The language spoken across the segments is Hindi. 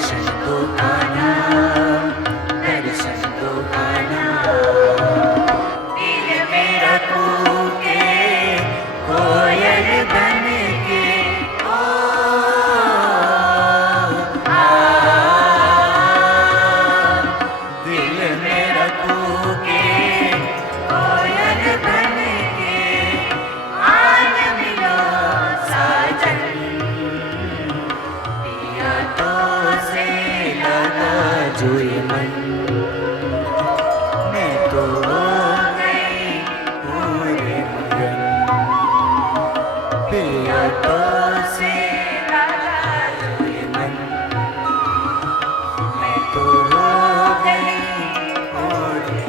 दर्शन दो कान्हा, दर्शन दो कान्हा। दिल मेरा कूके कोयल बन के, ओ दिल मेरा कूके कोयल बन के, आन मिलो साजन। पिया तो से लगा जो ये मन, मैं तो हो गई पूरे मगन। पिया तो से लगा जो ये मन, मैं तो हो गई पूरे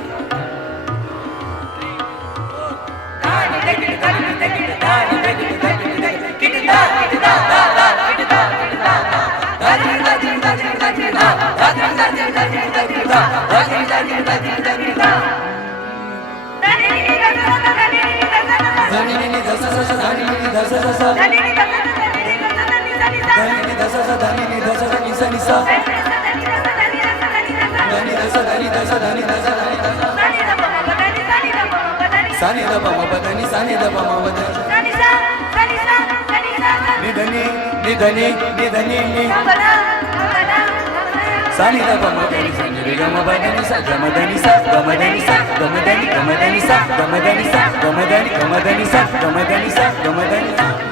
Sani da ba ma ba da ni, sani da ba ma ba da ni, ni da ni, ni da ni, ni da ni, ni sani da ba ma da ni, sani da ma ba da ni, sa ga ma da ni, sa ga ma da ni, sa ga ma da ni, ga ma da ni, sa ga ma da ni, sa ga ma da ni, ga ma da ni, sa ga ma da ni, sa ga ma da ni।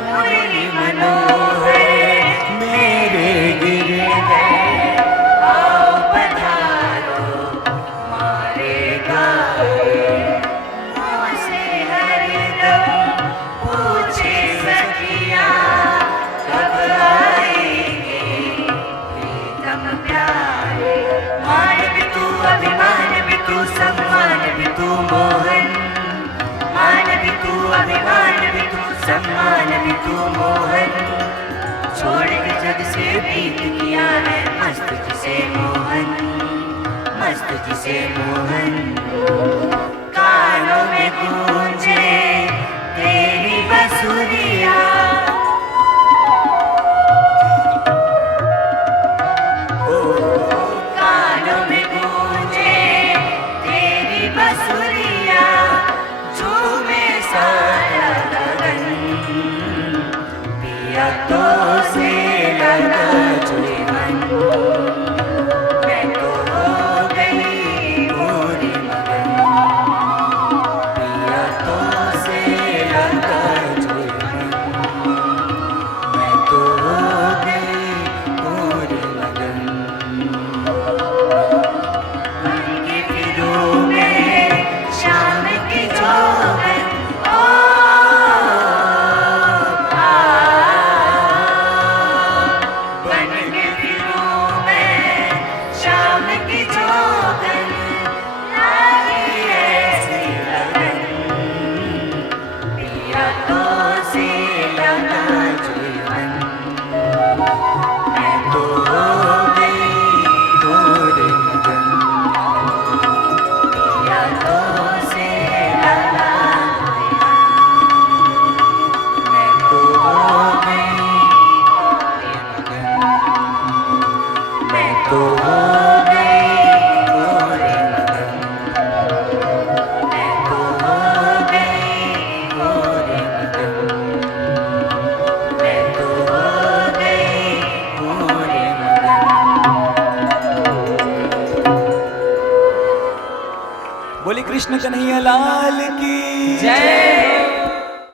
Murli Manohar मेरे गिरधर, आओ पधारो मारे गाए। मुझसे हरदम पूछे सखिया, कब आएंगे प्रीतम प्यारे। मान भी तू, अभिमान भी तू, सम्मान भी तू मोहन। मान भी तू, अभिमान भी तू, सम्मान भी तू मोहन। छोड़ के जग से प्रीत किया है मस्त जिसे मोहन, मस्त जिसे मोहन। कानों में गूंजे तेरी बंसुरिया, कानों में गूंजे तेरी बंसुरिया, झूमे सारा गगन। पिया तो से लगा जो ये मन, मैं तो हो गई पूरी मगन। पिया तो से लगा जो ये मन, मैं तो हो गई पूरी मगन। उनकी फिरों में शाम की जोगन, ओ बन के फिरों में शाम की जोगन। लाई ऐसी लगन, पिया तो से लगा जो ये मन, मैं तो हो गई पूरे मगन। पिया तो से लगा जो ये मन, मैं तो हो गई पूरे मगन। मैं तो हो गई पूरे मगन, मैं तो हो गई पूरे मगन, मैं तो हो गई पूरे मगन। बोली कृष्ण कन्हैया लाल की जय हो।